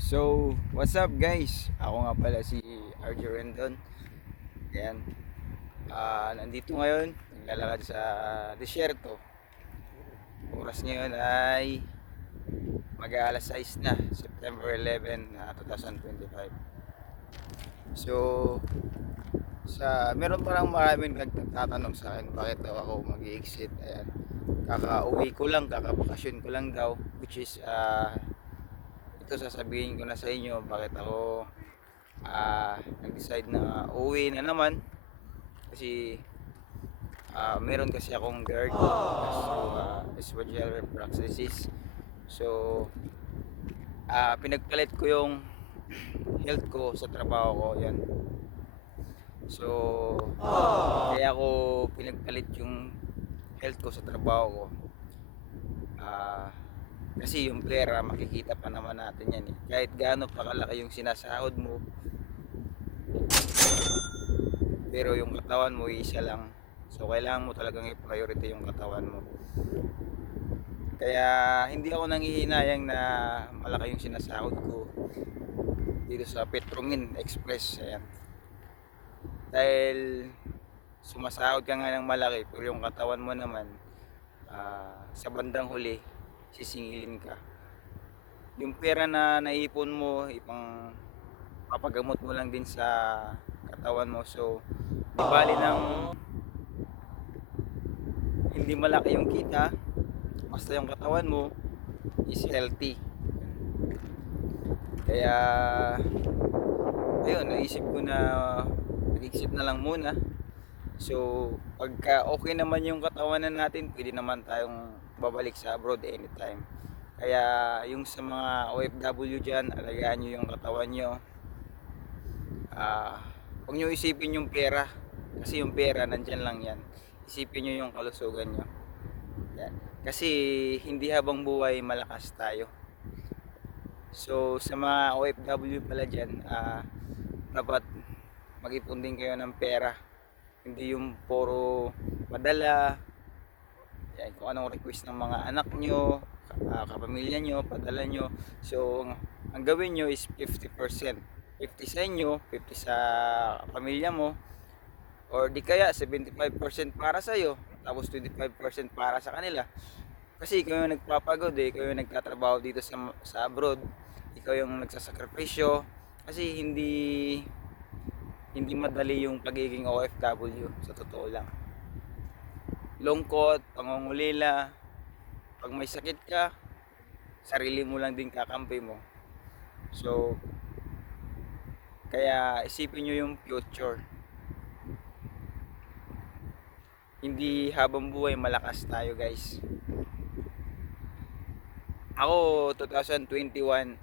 So, what's up guys? Ako nga pala si RJ Rendon. Ayan. Ah, nandito ngayon, naglalakad sa desierto. Oras ngayon ay mag alas 6 na, September 11, na 2025. So, sa meron pa lang maraming nagtatanong sa akin bakit daw ako mag-exit. Ayan. Kaka-uwi ko lang, kakabakasyon ko lang daw, which is ah ito sasabihin ko na sa inyo bakit ako ah nag-decide na uuwi na naman. Kasi ah meron kasi akong GERD so uh, esophageal reflux disease so ah pinagpalit ko yung health ko sa trabaho ko yan. So kaya ako pinagpalit yung health ko sa trabaho ko kasi yung pera, makikita pa naman natin yan eh. Kahit gaano pa kalaki yung sinasahod mo. Pero yung katawan mo, isa lang. So, kailangan mo talagang i-priority yung katawan mo. Kaya, hindi ako nangihinayang na malaki yung sinasahod ko dito sa Petromin Express. Ayan. Dahil sumasahod ka nga ng malaki, pero yung katawan mo naman, ah, sa bandang huli, sisingilin ka. Yung pera na naipon mo, ipang papagamot mo lang din sa katawan mo. So, di bali ng hindi malaki yung kita, basta yung katawan mo is healthy. Kaya, ayun, naisip ko na mag-exit na lang muna. So, pagka okay naman yung katawan na natin, pwede naman tayong babalik sa abroad anytime. Kaya yung sa mga OFW dyan, alagaan nyo yung katawan nyo. Ah, huwag nyo isipin yung pera. Kasi yung pera, nandyan lang yan. Isipin nyo yung kalusugan nyo. Yan. Kasi hindi habang buhay malakas tayo. So sa mga OFW pala dyan, ah, dapat mag-ipon din kayo ng pera. Hindi yung puro padala, yan, kung anong request ng mga anak nyo, uh, kapamilya nyo, padala nyo. So, ang- ang gawin nyo is 50%. 50 sa inyo, 50 sa pamilya mo, or di kaya 75% para sa iyo, tapos 25% para sa kanila. Kasi ikaw yung nagpapagod eh, ikaw yung nagtatrabaho dito sa, sa abroad, ikaw yung nagsasakripisyo, kasi hindi hindi madali yung pagiging OFW sa totoo lang lungkot, pangungulila, pag may sakit ka, sarili mo lang din kakampi mo. So, kaya isipin nyo yung future. Hindi habang buhay malakas tayo guys. Ako 2021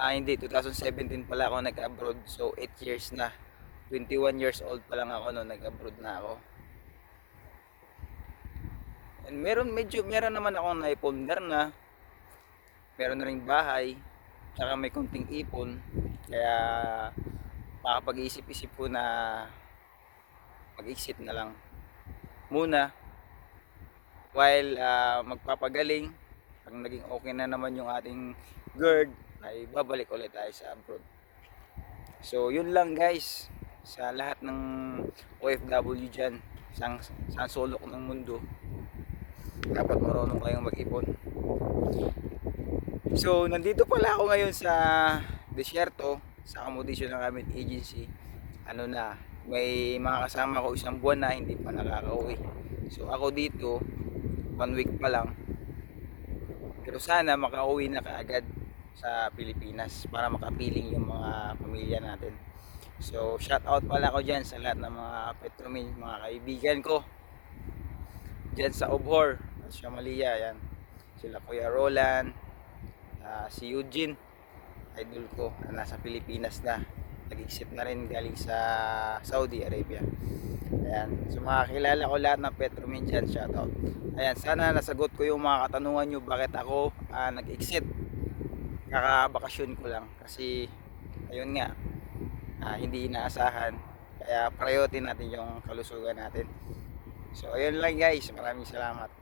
ah hindi 2017 pala ako nag-abroad so 8 years na 21 years old pa lang ako noon nag-abroad na ako And meron medyo meron naman akong naipundar na. Meron na ring bahay. Tsaka may konting ipon. Kaya makapag-isip-isip ko na mag-exit na lang muna while ah, magpapagaling pag naging okay na naman yung ating GERD ay babalik ulit tayo sa abroad so yun lang guys sa lahat ng OFW dyan sa, sa sulok ng mundo dapat marunong kayong mag-ipon. So, nandito pala ako ngayon sa desierto, sa accommodation ng aming agency. Ano na, may mga kasama ko isang buwan na hindi pa nakaka-uwi. So, ako dito, one week pa lang. Pero sana makauwi na kaagad sa Pilipinas para makapiling yung mga pamilya natin. So, shout out pala ako dyan sa lahat ng mga Petromin, mga kaibigan ko. Dyan sa Obhor, sa Malia, yan. Sila Kuya Roland, ah, si Eugene, idol ko, na nasa Pilipinas na. Nag-exit na rin galing sa Saudi Arabia. Ayan. So mga kilala ko lahat ng Petromin dyan, shoutout. Ayan, sana nasagot ko yung mga katanungan nyo bakit ako ah, nag-exit. Kakabakasyon ko lang. Kasi, ayun nga, ah, hindi inaasahan. Kaya priority natin yung kalusugan natin. So, ayun lang guys. Maraming salamat.